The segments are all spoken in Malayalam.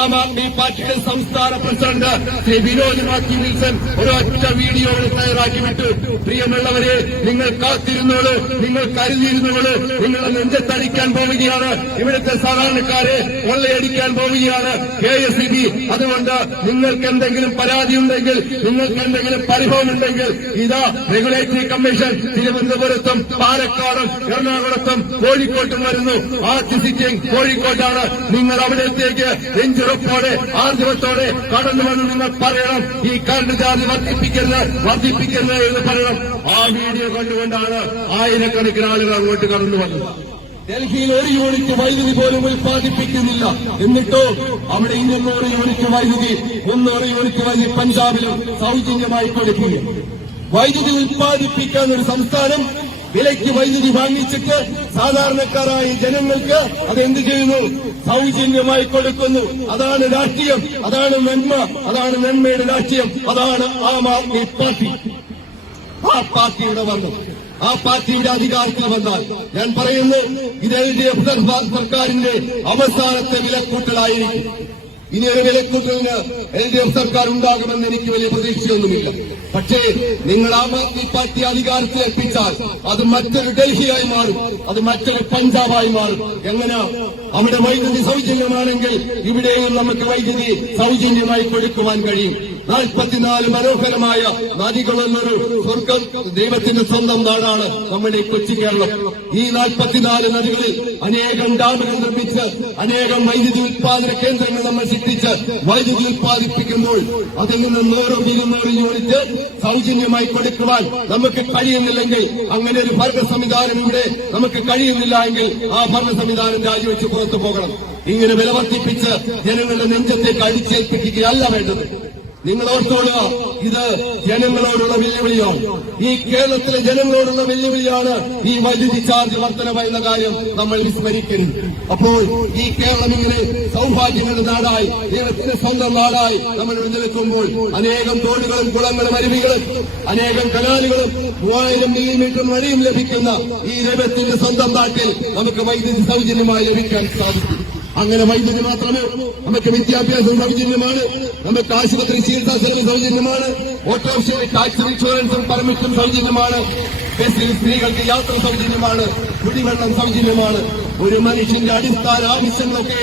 ആം ആദ്മി പാർട്ടിയുടെ സംസ്ഥാന പ്രസിഡന്റ് ശ്രീ വിനോദ് മാത്യു വിൽസൺ ഒരൊറ്റ വീഡിയോ തയ്യാറാക്കി വിട്ടു. പ്രിയമുള്ളവരെ നിങ്ങൾ കാത്തിരുന്നോളൂ നിങ്ങൾ കരുതിയിരുന്നോളൂ നിങ്ങൾ നെഞ്ചത്തടിക്കാൻ പോവുകയാണ്. ഇവിടുത്തെ സാധാരണക്കാരെ കൊള്ളയടിക്കാൻ പോവുകയാണ് കെ എസ് ഇ അതുകൊണ്ട് നിങ്ങൾക്ക് എന്തെങ്കിലും പരാതി ഉണ്ടെങ്കിൽ നിങ്ങൾക്ക് എന്തെങ്കിലും പരിഭവം ഉണ്ടെങ്കിൽ ഇതാ റെഗുലേറ്ററി കമ്മീഷൻ തിരുവനന്തപുരത്തും പാലക്കാടും എറണാകുളത്തും കോഴിക്കോട്ടും വരുന്നു. ആദ്യ സിറ്റിംഗ് കോഴിക്കോട്ടാണ്. നിങ്ങൾ അവിടത്തേക്ക് നെഞ്ചുറപ്പോടെ ആർജവത്തോടെ കടന്നു വന്ന് നിങ്ങൾ പറയണം. ഈ ചാർജ് വർദ്ധിപ്പിക്കരുത് വർദ്ധിപ്പിക്കരുത് എന്ന് പറയണം. ആ വീഡിയോ കണ്ടുകൊണ്ടാണ് ആയിരക്കണക്കിന് ആളുകൾ അങ്ങോട്ട് കടന്നു വന്നത്. ഡൽഹിയിൽ ഒരു യൂണിറ്റ് വൈദ്യുതി പോലും ഉൽപ്പാദിപ്പിക്കുന്നില്ല. എന്നിട്ടോ അവിടെ ഇരുന്നൂറ് യൂണിറ്റ് വൈദ്യുതി മുന്നൂറ് യൂണിറ്റ് വൈദ്യുതി പഞ്ചാബിലും സൗജന്യമായി കൊടുക്കുന്നു വൈദ്യുതി ഉൽപ്പാദിപ്പിക്കാൻ ഒരു സംസ്ഥാനം വിലയ്ക്ക് വൈദ്യുതി വാങ്ങിച്ചിട്ട് സാധാരണക്കാരായ ജനങ്ങൾക്ക് അതെന്ത് ചെയ്യുന്നു? സൗജന്യമായി കൊടുക്കുന്നു. അതാണ് രാഷ്ട്രീയം. അതാണ് നന്മ. അതാണ് നന്മയുടെ രാഷ്ട്രീയം. അതാണ് ആം ആദ്മി പാർട്ടി. ആ പാർട്ടിയുടെ വന്നു. ആ പാർട്ടിയുടെ അധികാരത്തിൽ വന്നാൽ ഞാൻ പറയുന്നു ഇത് എൽ ഡി എഫ് സർക്കാരിന്റെ അവസാനത്തെ വിലക്കൂട്ടലായിരിക്കും. ഇനി ഒരു വിലക്കൂട്ടലിന് എൽ ഡി എഫ് സർക്കാർ ഉണ്ടാകുമെന്ന് എനിക്ക് വലിയ പ്രതീക്ഷയൊന്നുമില്ല. പക്ഷേ നിങ്ങൾ ആം ആദ്മി പാർട്ടി അധികാരത്തിൽ എത്തിച്ചാൽ അത് മറ്റൊരു ഡൽഹിയായി മാറും. അത് മറ്റൊരു പഞ്ചാബായി മാറും. എങ്ങനെ? അവിടെ വൈദ്യുതി സൗജന്യമാണെങ്കിൽ ഇവിടെയും നമുക്ക് വൈദ്യുതി സൗജന്യമായി കൊടുക്കുവാൻ കഴിയും. നാൽപ്പത്തിനാല് മനോഹരമായ നദികളുള്ളൊരു സ്വർഗം ദൈവത്തിന്റെ സ്വന്തം നാടാണ് നമ്മുടെ കൊച്ചി കേരളം. ഈ നാൽപ്പത്തിനാല് നദികളിൽ അനേകം ഡാമുകൾ നിർമ്മിച്ച് അനേകം വൈദ്യുതി ഉത്പാദന കേന്ദ്രങ്ങൾ നമ്മൾ സൃഷ്ടിച്ച് വൈദ്യുതി ഉത്പാദിപ്പിക്കുമ്പോൾ അതിൽ നിന്ന് നൂറോ ഇരുന്നൂറ് യൂണിറ്റ് സൗജന്യമായി കൊടുക്കുവാൻ നമുക്ക് കഴിയുന്നില്ലെങ്കിൽ അങ്ങനെ ഒരു ഭരണ സംവിധാനം ഇവിടെ നമുക്ക് കഴിയുന്നില്ല എങ്കിൽ ആ ഭരണ സംവിധാനം രാജിവെച്ച് പുറത്തു പോകണം. ഇങ്ങനെ വില വർദ്ധിപ്പിച്ച് ജനങ്ങളുടെ നെഞ്ചത്തേക്ക് അടിച്ചേൽപ്പിക്കുകയല്ല വേണ്ടത്. നിങ്ങൾ ഓർത്തോളുക ഇത് ജനങ്ങളോടുള്ള വെല്ലുവിളിയാണ് ഈ കേരളത്തിലെ ജനങ്ങളോടുള്ള വെല്ലുവിളിയാണ് ഈ വൈദ്യുതി ചാർജ് വർധനവ് എന്ന കാര്യം നമ്മൾ വിസ്മരിക്കുന്നു അപ്പോൾ ഈ കേരളം ഇങ്ങനെ സൗഭാഗ്യങ്ങളുടെ നാടായി ദൈവത്തിന്റെ സ്വന്തം നാടായി നമ്മൾ എഴുന്നേൽക്കുമ്പോൾ അനേകം തോടുകളും കുളങ്ങളും അരുവികളും അനേകം കനാലുകളും മൂവായിരം മില്ലിമീറ്റർ മഴയും ലഭിക്കുന്ന ഈ ദൈവത്തിന്റെ സ്വന്തം നാട്ടിൽ നമുക്ക് വൈദ്യുതി സൗജന്യമായി ലഭിക്കാൻ സാധിക്കും. അങ്ങനെ വൈദ്യുതി മാത്രമേ നമുക്ക് വിദ്യാഭ്യാസം സൗജന്യമാണ് നമുക്ക് ആശുപത്രി ചികിത്സാ സേവനം സൗജന്യമാണ് ഓട്ടോറിക്ഷയുടെ ടാക്സി ഇൻഷുറൻസും പെർമിറ്റും സൗജന്യമാണ് സ്ത്രീകൾക്ക് യാത്ര സൗജന്യമാണ് കുടിവെള്ളം സൗജന്യമാണ്. ഒരു മനുഷ്യന്റെ അടിസ്ഥാന ആവശ്യങ്ങളൊക്കെ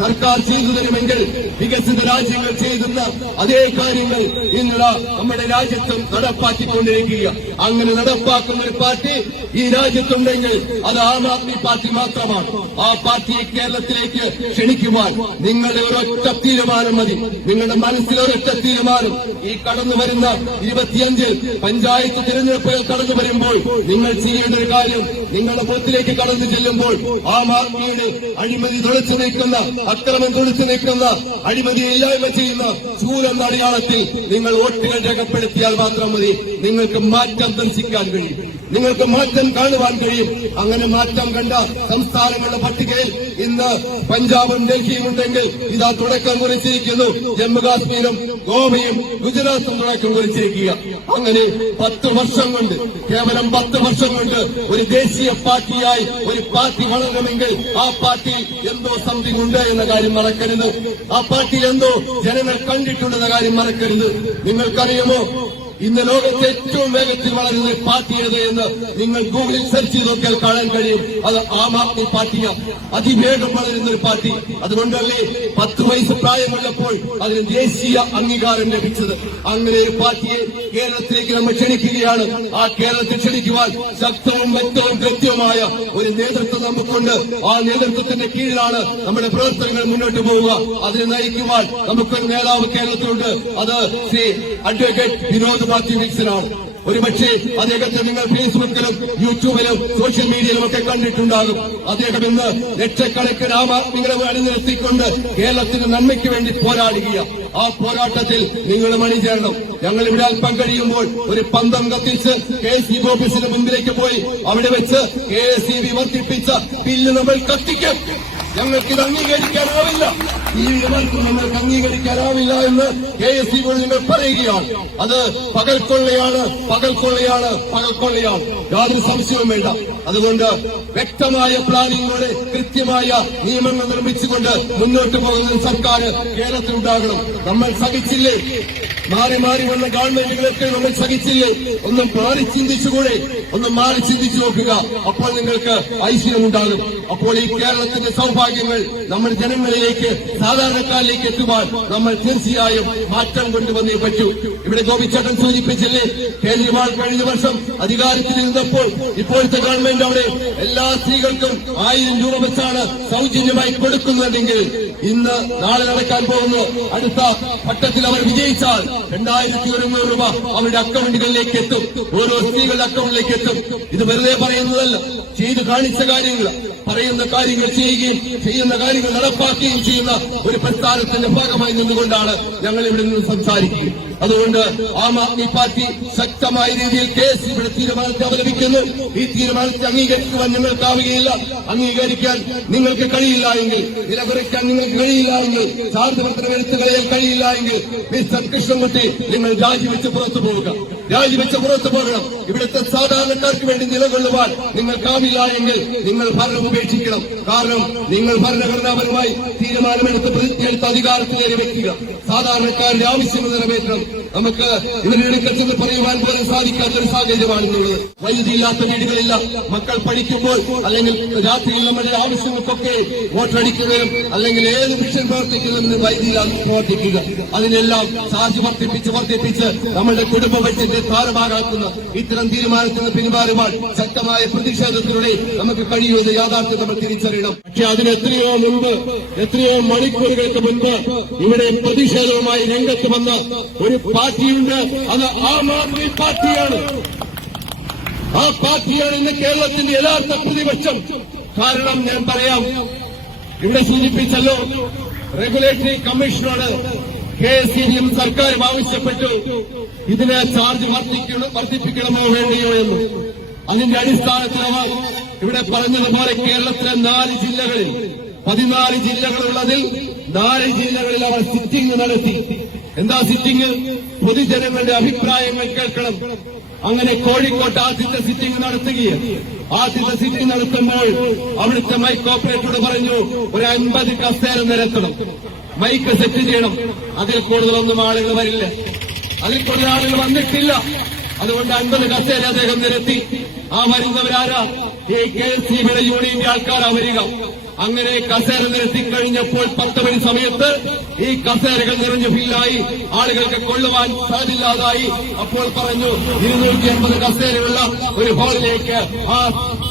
സർക്കാർ ചെയ്തു തരുമെങ്കിൽ വികസിത രാജ്യങ്ങൾ ചെയ്തുന്ന അതേ കാര്യങ്ങൾ ഇന്നുള്ള നമ്മുടെ രാജ്യത്തും നടപ്പാക്കിക്കൊണ്ടിരിക്കുക അങ്ങനെ നടപ്പാക്കുന്ന ഒരു പാർട്ടി ഈ രാജ്യത്തുണ്ടെങ്കിൽ അത് ആം ആദ്മി പാർട്ടി മാത്രമാണ്. ആ പാർട്ടിയെ കേരളത്തിലേക്ക് ക്ഷണിക്കുവാൻ നിങ്ങളുടെ ഒരൊറ്റ തീരുമാനം മതി. നിങ്ങളുടെ മനസ്സിലെ ഒരൊറ്റ തീരുമാനം. ഈ കടന്നു വരുന്ന ഇരുപത്തിയഞ്ച് പഞ്ചായത്ത് തിരഞ്ഞെടുപ്പുകൾ കടന്നു വരുമ്പോൾ നിങ്ങൾ ചെയ്യേണ്ട ഒരു കാര്യം നിങ്ങളുടെ ബൂത്തിലേക്ക് കടന്നു ചെല്ലുമ്പോൾ ആം ആദ്മിയുടെ അഴിമതി തുളച്ചു നീക്കുന്ന അക്രമം തുളിച്ചു നീക്കുന്ന അഴിമതി ഇല്ലായ്മ ചെയ്യുന്ന ചൂരം അടയാളത്തിൽ നിങ്ങൾ വോട്ടുകൾ രേഖപ്പെടുത്തിയാൽ മാത്രം മതി. നിങ്ങൾക്ക് മാറ്റം ദർശിക്കാൻ കഴിയും. നിങ്ങൾക്ക് മാറ്റം കാണുവാൻ കഴിയും. അങ്ങനെ മാറ്റം കണ്ട സംസ്ഥാനങ്ങളുടെ പട്ടികയിൽ ഇന്ന് പഞ്ചാബും ഡൽഹിയും ഉണ്ടെങ്കിൽ ഇതാ തുടക്കം കുറിച്ചിരിക്കുന്നു. ജമ്മുകാശ്മീരും ഗോവയും ഗുജറാത്തും തുടക്കം കുറിച്ചിരിക്കുക. അങ്ങനെ പത്ത് വർഷം കൊണ്ട് കേവലം പത്ത് വർഷം കൊണ്ട് ഒരു ദേശീയ പാർട്ടിയായി ഒരു പാർട്ടി വളരണമെങ്കിൽ ആ പാർട്ടി എന്തോ സംതിങ് ഉണ്ട് എന്ന കാര്യം മറക്കരുത്. ആ പാർട്ടിയിൽ എന്തോ ജനങ്ങൾ കണ്ടിട്ടുണ്ടെന്ന കാര്യം മറക്കരുത്. നിങ്ങൾക്കറിയുമോ? ഇന്ന് ലോകത്ത് ഏറ്റവും വേഗത്തിൽ വളരുന്ന പാർട്ടി ഏത് എന്ന് നിങ്ങൾ ഗൂഗിളിൽ സെർച്ച് ചെയ്ത് നോക്കിയാൽ കാണാൻ കഴിയും. അത് ആം ആദ്മി പാർട്ടിയാണ്. അതിവേഗം വളരുന്ന ഒരു പാർട്ടി. അതുകൊണ്ടല്ലേ പത്ത് വയസ്സ് പ്രായമുള്ളപ്പോൾ അതിന് ദേശീയ അംഗീകാരം ലഭിച്ചത്. അങ്ങനെ ഒരു പാർട്ടിയെ കേരളത്തിലേക്ക് നമ്മൾ ക്ഷണിക്കുകയാണ്. ആ കേരളത്തിൽ ക്ഷണിക്കുവാൻ ശക്തവും വ്യക്തവും കൃത്യവുമായ ഒരു നേതൃത്വം നമുക്കുണ്ട്. ആ നേതൃത്വത്തിന്റെ കീഴിലാണ് നമ്മുടെ പ്രവർത്തനങ്ങൾ മുന്നോട്ട് പോവുക. അതിനെ നയിക്കുവാൻ നമുക്കൊരു നേതാവ് കേരളത്തിലുണ്ട്. അത് ശ്രീ അഡ്വക്കേറ്റ് വിനോദ് മാത്യു വിക്സനാണ് ഒരുപക്ഷെ അദ്ദേഹത്തെ നിങ്ങൾ ഫേസ്ബുക്കിലും യൂട്യൂബിലും സോഷ്യൽ മീഡിയയിലും ഒക്കെ കണ്ടിട്ടുണ്ടാകും. അദ്ദേഹം ഇന്ന് ലക്ഷക്കണക്കിന് ആമാത്മികളെ അണിനിരത്തിക്കൊണ്ട് കേരളത്തിന്റെ നന്മയ്ക്ക് വേണ്ടി പോരാടുക ആ പോരാട്ടത്തിൽ നിങ്ങൾ അണിചേരണം. ഞങ്ങൾ ഇവിടെ അല്പം കഴിയുമ്പോൾ ഒരു പന്തം കത്തിച്ച് കെ എസ് ഇ ഓഫീസിന് മുമ്പിലേക്ക് പോയി അവിടെ വെച്ച് കെ എസ് ഇ ബി വർദ്ധിപ്പിച്ച ബില്ല് നമ്മൾ കത്തിക്കും. ഞങ്ങൾക്ക് ഇത് അംഗീകരിക്കാനാവില്ല. ഈ വിമർശനം നമ്മൾക്ക് അംഗീകരിക്കാനാവില്ല എന്ന് കെ എസ് സി നിങ്ങൾ പറയുകയാണ്. അത് പകൽക്കൊള്ളയാണ് പകൽക്കൊള്ളയാണ് പകൽക്കൊള്ളയാണ് യാതൊരു സംശയവും വേണ്ട. അതുകൊണ്ട് വ്യക്തമായ പ്ലാനിങ്ങോടെ കൃത്യമായ നിയമങ്ങൾ നിർമ്മിച്ചുകൊണ്ട് മുന്നോട്ട് പോകുന്ന സർക്കാർ കേരളത്തിലുണ്ടാകണം. നമ്മൾ സഹിച്ചില്ലേ? മാറി മാറി വന്ന ഗവൺമെന്റുകളൊക്കെ നമ്മൾ സഹിച്ചില്ലേ? ഒന്നും മാറി ചിന്തിച്ചുകൂടെ? ഒന്ന് മാറി ചിന്തിച്ചു നോക്കുക. അപ്പോൾ നിങ്ങൾക്ക് ഐശ്വര്യം ഉണ്ടാകും അപ്പോൾ ഈ കേരളത്തിന്റെ സൗഭാഗ്യങ്ങൾ നമ്മുടെ ജനങ്ങളിലേക്ക് സാധാരണക്കാരിലേക്ക് എത്തുവാൻ നമ്മൾ തീർച്ചയായും മാറ്റം കൊണ്ടുവന്നേ പറ്റൂ. ഇവിടെ ഗോപിച്ചേട്ടൻ സൂചിപ്പിച്ചില്ലേ? കേജ്രിവാൾ കഴിഞ്ഞ വർഷം അധികാരത്തിൽ ഇരുന്നപ്പോൾ ഇപ്പോഴത്തെ ഗവൺമെന്റ് അവിടെ എല്ലാ സ്ത്രീകൾക്കും ആയിരം രൂപ വെച്ചാണ് സൗജന്യമായി കൊടുക്കുന്നതെങ്കിൽ ഇന്ന് നാളെ നടക്കാൻ പോകുന്നു അടുത്ത ഘട്ടത്തിൽ അവർ വിജയിച്ചാൽ രണ്ടായിരത്തി ഒരുന്നൂറ് രൂപ അവരുടെ അക്കൗണ്ടുകളിലേക്ക് എത്തും. ഓരോ സ്ത്രീകളുടെ അക്കൗണ്ടിലേക്ക് എത്തും. ഇത് വെറുതെ പറയുന്നതല്ല. ചെയ്തു കാണിച്ച കാര്യങ്ങൾ പറയുന്ന കാര്യങ്ങൾ ചെയ്യുകയും ചെയ്യുന്ന കാര്യങ്ങൾ നടപ്പാക്കുകയും ചെയ്യുന്ന ഒരു പ്രസ്ഥാനത്തിന്റെ ഭാഗമായി നിന്നുകൊണ്ടാണ് ഞങ്ങൾ ഇവിടെ നിന്ന് സംസാരിക്കുക. അതുകൊണ്ട് ആം ആദ്മി പാർട്ടി ശക്തമായ രീതിയിൽ കേസ് ഇവിടെ തീരുമാനത്തെ അവലംബിക്കുന്നു. ഈ തീരുമാനത്തെ അംഗീകരിക്കുവാൻ നിങ്ങൾക്കാവുകയില്ല അംഗീകരിക്കാൻ നിങ്ങൾക്ക് കഴിയില്ല എങ്കിൽ നിലകുറയ്ക്കാൻ നിങ്ങൾക്ക് കഴിയില്ല എങ്കിൽ ശാന്തപത്രം എടുത്തു കഴിയില്ല എങ്കിൽ മിസ്റ്റർ കൃഷ്ണൻകുട്ടി നിങ്ങൾ രാജിവെച്ച് പുറത്തു പോവുക. രാജിവെച്ച് പുറത്തു പോകണം. ഇവിടുത്തെ സാധാരണക്കാർക്ക് വേണ്ടി നിലകൊള്ളുവാൻ നിങ്ങൾ നിങ്ങൾക്കാവില്ല എങ്കിൽ നിങ്ങൾ ഭരണം ഉപേക്ഷിക്കണം. കാരണം നിങ്ങൾ ഭരണഘടനാപരമായി തീരുമാനമെടുത്ത് പ്രതിജ്ഞയെടുത്ത അധികാരത്തിലേറെ വ്യക്തികൾ സാധാരണക്കാരുടെ ആവശ്യങ്ങൾ നിറവേറ്റണം. നമുക്ക് ഇവരുടെ കച്ചവടം പറയുവാൻ പോലും സാധിക്കാത്ത ഒരു സാഹചര്യമാണെന്നുള്ളത് വൈദ്യുതി ഇല്ലാത്ത വീടുകളില്ല. മക്കൾ പഠിക്കുമ്പോൾ അല്ലെങ്കിൽ രാത്രിയിൽ നമ്മുടെ ആവശ്യങ്ങൾക്കൊക്കെ വോട്ടടിക്കുന്നതിനും അല്ലെങ്കിൽ ഏത് മിഷൻ പ്രവർത്തിക്കുന്നതിനും വൈദ്യുതി പ്രവർത്തിക്കുക. അതിനെല്ലാം ചാർജ് വർദ്ധിപ്പിച്ച് വർദ്ധിപ്പിച്ച് നമ്മുടെ കുടുംബ ബഡ്ജറ്റ് ഭാരമാകാക്കുന്ന ഇത്തരം തീരുമാനത്തിന് പിന്മാറുവാൻ ശക്തമായ പ്രതിഷേധത്തിലൂടെ നമുക്ക് കഴിയുമെന്ന് യാഥാർത്ഥ്യം നമ്മൾ തിരിച്ചറിയണം. പക്ഷെ അതിന് എത്രയോ മുമ്പ് എത്രയോ മണിക്കൂറുകൾക്ക് മുൻപ് ഇവിടെ പ്രതിഷേധവുമായി രംഗത്ത് വന്ന ഒരു പാർട്ടിയുണ്ട്. അത് ആം ആദ്മി പാർട്ടിയാണ്. ആ പാർട്ടിയാണ് ഇന്ന് കേരളത്തിന്റെ യഥാർത്ഥ പ്രതിപക്ഷം. കാരണം ഞാൻ പറയാം ഇവിടെ സൂചിപ്പിച്ചല്ലോ റെഗുലേറ്ററി കമ്മീഷനോട് കെ എസ് സി ബിയും സർക്കാരും ആവശ്യപ്പെട്ടു. ഇതിനെ ചാർജ് വർദ്ധിക്കണം വർദ്ധിപ്പിക്കണമോ വേണ്ടിയോ എന്ന്. അതിന്റെ അടിസ്ഥാനത്തിൽ അവർ ഇവിടെ പറഞ്ഞതുപോലെ കേരളത്തിലെ നാല് ജില്ലകളിൽ പതിനാല് ജില്ലകളുള്ളതിൽ നാല് ജില്ലകളിൽ അവർ സിറ്റിംഗ് നടത്തി. എന്താ സിറ്റിംഗ് പൊതുജനങ്ങളുടെ അഭിപ്രായങ്ങൾ കേൾക്കണം. അങ്ങനെ കോഴിക്കോട്ട് ആദ്യത്തെ സിറ്റിംഗ് നടത്തുകയും ആദ്യത്തെ സിറ്റിംഗ് നടത്തുമ്പോൾ അവിടുത്തെ മൈക്കോപ്പറേറ്ററോട് പറഞ്ഞു ഒരു അൻപത് കസേര നിരത്തണം. മൈക്ക് സെറ്റ് ചെയ്യണം. അതിൽ കൂടുതലൊന്നും ആളുകൾ വരില്ല. അതിൽ കൂടുതൽ ആളുകൾ വന്നിട്ടില്ല. അതുകൊണ്ട് അൻപത് കസേര അദ്ദേഹം നിരത്തി. ആ വരുന്നവരാരാ? ഈ കെ എസ് സി ബിയുടെ യൂണിയന്റെ ആൾക്കാരാ വരിക. അങ്ങനെ കസേര നിരത്തി കഴിഞ്ഞപ്പോൾ പത്ത് മണി സമയത്ത് ഈ കസേരകൾ നിറഞ്ഞു ഫില്ലായി. ആളുകൾക്ക് കൊള്ളുവാൻ സാധില്ലാതായി അപ്പോൾ പറഞ്ഞു ഇരുന്നൂറ്റി അൻപത് കസേരയുള്ള ഒരു ഹാളിലേക്ക് ആ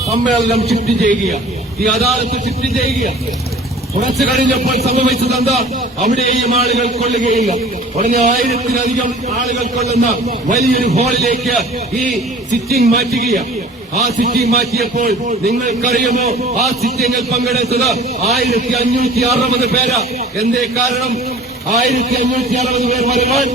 സമ്മേളനം ഷിഫ്റ്റ് ചെയ്യുക. ഈ അദാലത്ത് ഷിഫ്റ്റ് ചെയ്യുക. കുറച്ചു കഴിഞ്ഞപ്പോൾ സംഭവിച്ചതെന്താ അവിടെയും ആളുകൾ കൊള്ളുകയില്ല. ഉടനെ ആയിരത്തിലധികം ആളുകൾ കൊള്ളുന്ന വലിയൊരു ഹാളിലേക്ക് ഈ സിറ്റിംഗ് മാറ്റുകയാണ്. ആ സിറ്റിംഗ് മാറ്റിയപ്പോൾ നിങ്ങൾക്കറിയുമോ? ആ സിറ്റിംഗിൽ പങ്കെടുത്തത് ആയിരത്തി അഞ്ഞൂറ്റി അറുപത് പേരാ. എന്തേ കാരണം? ആയിരത്തി അഞ്ഞൂറ്റി അറുപത് പേർ വരുവാൻ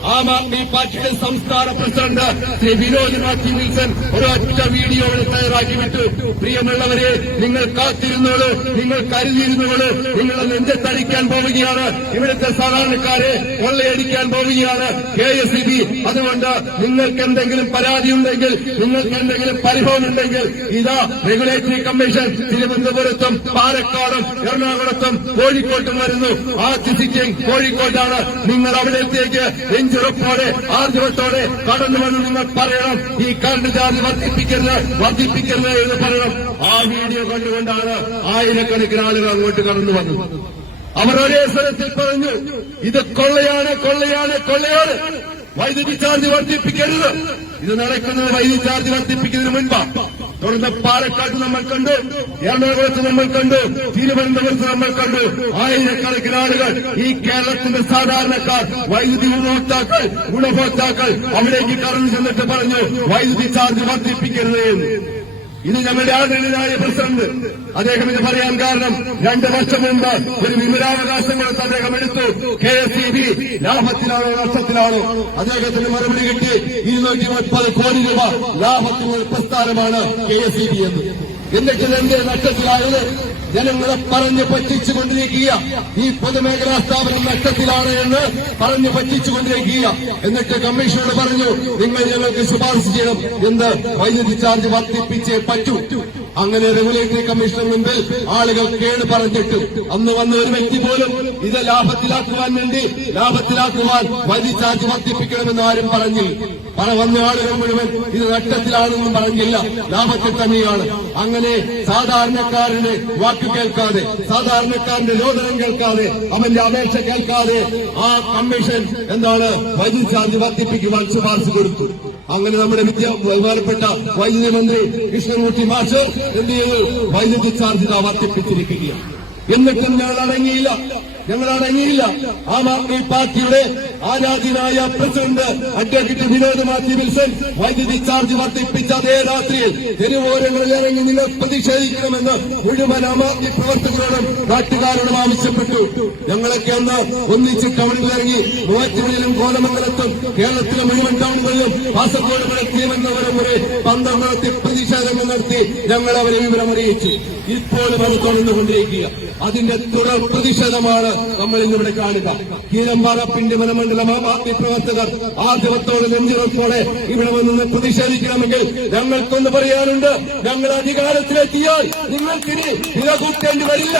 ആം ആദ്മി പാർട്ടിയുടെ സംസ്ഥാന പ്രസിഡന്റ് ശ്രീ വിനോദ് മാത്യു വിൽസൺ ഒരൊറ്റ വീഡിയോ തയ്യാറാക്കി വിട്ടു. പ്രിയമുള്ളവരെ നിങ്ങൾ കാത്തിരുന്നോളൂ നിങ്ങൾ കരുതിയിരുന്നോളൂ നിങ്ങൾ നെഞ്ചത്തടിക്കാൻ പോവുകയാണ്? ഇവിടുത്തെ സാധാരണക്കാരെ കൊള്ളയടിക്കാൻ പോവുകയാണ് കെ എസ് ഇ അതുകൊണ്ട് നിങ്ങൾക്ക് എന്തെങ്കിലും പരാതി ഉണ്ടെങ്കിൽ നിങ്ങൾക്ക് എന്തെങ്കിലും പരിഭവം ഉണ്ടെങ്കിൽ ഇതാ റെഗുലേറ്ററി കമ്മീഷൻ തിരുവനന്തപുരത്തും പാലക്കാടും എറണാകുളത്തും കോഴിക്കോട്ടും വരുന്നു. ആ സിറ്റിംഗ് കോഴിക്കോട്ടാണ് നിങ്ങൾ അവിടത്തേക്ക് നെഞ്ചുറപ്പോടെ ആർജവത്തോടെ കടന്നു വന്ന് നിങ്ങൾ പറയണം. ഈ കറണ്ട് ചാർജ് വർദ്ധിപ്പിക്കരുത് വർദ്ധിപ്പിക്കരുത് എന്ന് പറയണം. ആ വീഡിയോ കണ്ടുകൊണ്ടാണ് ആയിരക്കണക്കിന് ആളുകൾ അങ്ങോട്ട് കടന്നു വന്നത്. അവർ ഒരേ സ്ഥലത്തിൽ പറഞ്ഞു ഇത് കൊള്ളയാണ് കൊള്ളയാണ് കൊള്ളയാണ്. വൈദ്യുതി ചാർജ് വർദ്ധിപ്പിക്കരുത്. ഇത് നടക്കുന്നത് വൈദ്യുതി ചാർജ് വർദ്ധിപ്പിക്കുന്നതിന് മുൻപാ. തുടർന്ന് പാലക്കാട് നമ്മൾ കണ്ടു എറണാകുളത്ത് നമ്മൾ കണ്ടു തിരുവനന്തപുരത്ത് നമ്മൾ കണ്ടു. ആയിരക്കണക്കിന് ആളുകൾ ഈ കേരളത്തിന്റെ സാധാരണക്കാർ വൈദ്യുതി ഉപഭോക്താക്കൾ ഗുണഭോക്താക്കൾ അവിടേക്ക് കടന്നു ചെന്നിട്ട് പറഞ്ഞു വൈദ്യുതി ചാർജ് വർദ്ധിപ്പിക്കരുത് എന്ന്. ഇത് ഞങ്ങളുടെ ആദരണീയനായ പ്രസിഡന്റ്. അദ്ദേഹം ഇത് പറയാൻ കാരണം രണ്ട് വർഷം മുമ്പ് ഒരു വിവരാവകാശം കൊടുത്ത് അദ്ദേഹം എടുത്തു. കെ എസ് ഇ ബി ലാഭത്തിലാണോ നഷ്ടത്തിലാണോ അദ്ദേഹത്തിന് മറുപടി കിട്ടി. ഇരുന്നൂറ്റി മുപ്പത് കോടി രൂപ ലാഭത്തിന്റെ പ്രസ്ഥാനമാണ് കെ എസ് ഇ ബി എന്ന്. എന്നിട്ട് എന്റെ നഷ്ടത്തിലായത്? ജനങ്ങളെ പറഞ്ഞു പറ്റിച്ചുകൊണ്ടിരിക്കുക ഈ പൊതുമേഖലാ സ്ഥാപനം നഷ്ടത്തിലാണ് എന്ന് പറഞ്ഞ് പറ്റിച്ചുകൊണ്ടിരിക്കുക എന്നിട്ട് കമ്മീഷനോട് പറഞ്ഞു നിങ്ങൾ ഞങ്ങൾക്ക് ശുപാർശ ചെയ്യണം എന്ത് വൈദ്യുതി ചാർജ് വർദ്ധിപ്പിച്ചേ പറ്റൂ. അങ്ങനെ റെഗുലേറ്ററി കമ്മീഷന് മുൻപിൽ ആളുകൾ കേട് പറഞ്ഞിട്ട് അന്ന് വന്ന ഒരു വ്യക്തി പോലും ഇത് ലാഭത്തിലാക്കുവാൻ വേണ്ടി ലാഭത്തിലാക്കുവാൻ വലിയ ചാർജ് വർദ്ധിപ്പിക്കണമെന്ന് ആരും പറഞ്ഞില്ല. പല വന്ന ആളുകൾ മുഴുവൻ ഇത് നഷ്ടത്തിലാണെന്നും പറഞ്ഞില്ല. ലാഭത്തിൽ തന്നെയാണ്. അങ്ങനെ സാധാരണക്കാരന്റെ വാക്ക് കേൾക്കാതെ സാധാരണക്കാരന്റെ രോദനം കേൾക്കാതെ അവന്റെ അപേക്ഷ കേൾക്കാതെ ആ കമ്മീഷൻ എന്താണ് വൈദ്യുതി ചാർജ് വർദ്ധിപ്പിക്കുവാൻ ശുപാർശ കൊടുത്തു. അങ്ങനെ നമ്മുടെ വിദ്യ ബഹുമാനപ്പെട്ട വൈദ്യുതി മന്ത്രി കൃഷ്ണൻകുട്ടി മാഷ് എന്ത് ചെയ്തു വൈദ്യുതി ചാർജ് വർദ്ധിപ്പിച്ചിരിക്കുകയാണ് എന്നിട്ടും ഞാൻ അടങ്ങിയില്ല. ഞങ്ങൾ അടങ്ങിയില്ല ആം ആദ്മി പാർട്ടിയുടെ ആരാധ്യനായ പ്രസിഡന്റ് അഡ്വക്കേറ്റ് വിനോദ് മാത്യു വിൽസൺ വൈദ്യുതി ചാർജ് വർദ്ധിപ്പിച്ച അതേ രാത്രിയിൽ തെരുവോരങ്ങളിൽ ഇറങ്ങി നിങ്ങൾ പ്രതിഷേധിക്കണമെന്ന് മുഴുവൻ ആം ആദ്മി പ്രവർത്തകരോടും നാട്ടുകാരോടും ആവശ്യപ്പെട്ടു. ഞങ്ങളൊക്കെ അന്ന് ഒന്നിച്ച് ടൗണിൽ ഇറങ്ങി മൂവാറ്റുപുഴയിലും കോലമംഗലത്തും കേരളത്തിലെ മുഴുവൻ ടൗണുകളിലും കാസർഗോഡ് മുതൽ തിരുവനന്തപുരം വരെ പന്ത്രണ്ടിടത്ത് പ്രതിഷേധങ്ങൾ നടത്തി ഞങ്ങൾ അവരെ വിവരം അറിയിച്ചു ഇപ്പോഴും അത് തുടർന്നുകൊണ്ടിരിക്കുക. അതിന്റെ തുടർ പ്രതിഷേധമാണ് നമ്മൾ ഇന്നിവിടെ കാണുക കീരമ്പാറ പിണ്ടിമന മണ്ഡലം ആം ആദ്മി പ്രവർത്തകർ ആദ്യവത്തോടെ നെഞ്ചിറപ്പോടെ ഇവിടെ വന്ന് പ്രതിഷേധിക്കണമെങ്കിൽ ഞങ്ങൾക്കൊന്ന് പറയാനുണ്ട്. ഞങ്ങൾ അധികാരത്തിലെത്തിയാൽ നിങ്ങൾക്കിനി വില കൂട്ടേണ്ടി വരില്ല.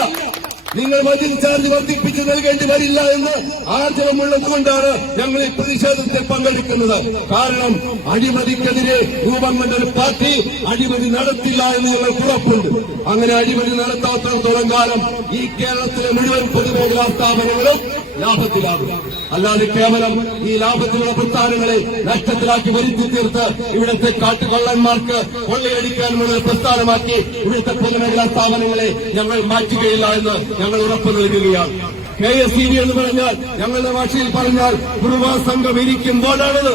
നിങ്ങൾ മതിൽ ചാർജ് വർദ്ധിപ്പിച്ചു നൽകേണ്ടി വരില്ല എന്ന് ആർജവമുള്ളതുകൊണ്ടാണ് ഞങ്ങൾ ഈ പ്രതിഷേധത്തിൽ പങ്കെടുക്കുന്നത്. കാരണം അഴിമതിക്കെതിരെ രൂപം കൊണ്ട ഒരു പാർട്ടി അഴിമതി നടത്തില്ല എന്ന് ഞങ്ങൾക്ക് ഉറപ്പുണ്ട്. അങ്ങനെ അഴിമതി നടത്താത്തിടത്തോളം കാലം ഈ കേരളത്തിലെ മുഴുവൻ പൊതുമേഖലാ സ്ഥാപനങ്ങളും ലാഭത്തിലാകും. അല്ലാതെ കേവലം ഈ ലാഭത്തിലുള്ള പ്രസ്ഥാനങ്ങളെ നഷ്ടത്തിലാക്കി വരുത്തി തീർത്ത് ഇവിടുത്തെ കാട്ടുകൊള്ളന്മാർക്ക് കൊള്ളയടിക്കാനുള്ള പ്രസ്ഥാനമാക്കി ഇവിടുത്തെ പൊതുമേഖലാ സ്ഥാപനങ്ങളെ ഞങ്ങൾ മാറ്റുകയില്ല എന്ന് ഞങ്ങൾ ഉറപ്പ് നൽകുകയാണ്. കെ എസ് ഇ ബി എന്ന് പറഞ്ഞാൽ ഞങ്ങളുടെ ഭാഷയിൽ പറഞ്ഞാൽ കുറുവാ സംഘം ഇരിക്കും ബോർഡാണത്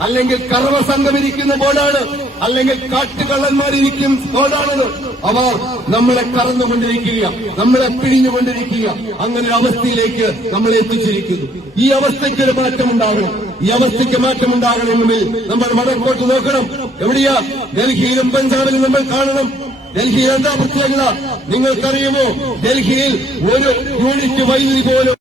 അല്ലെങ്കിൽ കറവ സംഘം ഇരിക്കുന്ന ബോർഡാണ്. അല്ലെങ്കിൽ കാട്ടുകള്ളന്മാരിരിക്കും ബോർഡാണത് അവർ നമ്മളെ കറന്നുകൊണ്ടിരിക്കുക നമ്മളെ പിഴിഞ്ഞുകൊണ്ടിരിക്കുക അങ്ങനെ ഒരു അവസ്ഥയിലേക്ക് നമ്മൾ എത്തിച്ചിരിക്കുന്നു. ഈ അവസ്ഥയ്ക്ക് ഒരു മാറ്റമുണ്ടാകണം. ഈ അവസ്ഥയ്ക്ക് മാറ്റമുണ്ടാകണമെങ്കിൽ നമ്മൾ വടക്കോട്ട് നോക്കണം. എവിടെയാ? ഡൽഹിയിലും പഞ്ചാബിലും നമ്മൾ കാണണം. ഡൽഹിയിൽ എന്താ പ്രത്യേകത? നിങ്ങൾക്കറിയുമോ? ഡൽഹിയിൽ ഒരു യൂണിറ്റ് വൈദ്യുതി പോലും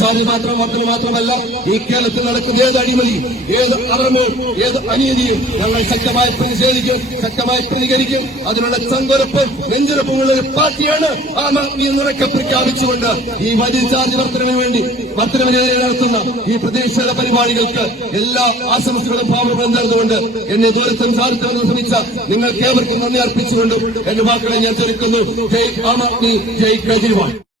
ചാർജ് മാത്രം വർധന മാത്രമല്ല ഈ കേരളത്തിൽ നടക്കുന്ന ഏത് അഴിമതിയും ഏത് അറമോ ഏത് അനീതിയും ഞങ്ങൾ ശക്തമായി പ്രതിഷേധിക്കും ശക്തമായി പ്രതികരിക്കും. അതിനുള്ള ചങ്കുറപ്പും നെഞ്ചുരപ്പുമുള്ള ഒരു പാർട്ടിയാണ് ആം ആദ്മി എന്നുറക്കെ പ്രഖ്യാപിച്ചുകൊണ്ട് ഈ വൈദ്യശാലി വർത്തനു വേണ്ടി വർത്തനവിനെതിരെ നടത്തുന്ന ഈ പ്രതിഷേധ പരിപാടികൾക്ക് എല്ലാ ആശംസകളും ഭാവങ്ങളും നേർന്നുകൊണ്ട് എന്നെ ദൂരെ സംസാരിച്ചവന്ന് ശ്രമിച്ച നിങ്ങൾക്ക് ഏവർക്കും നന്ദി അർപ്പിച്ചുകൊണ്ടും എന്റെ വാക്കുകളെ ഞാൻ ചെറുക്കുന്നു ജയ് ആം ആദ്മി ജയ് കേജ്രിവാൾ.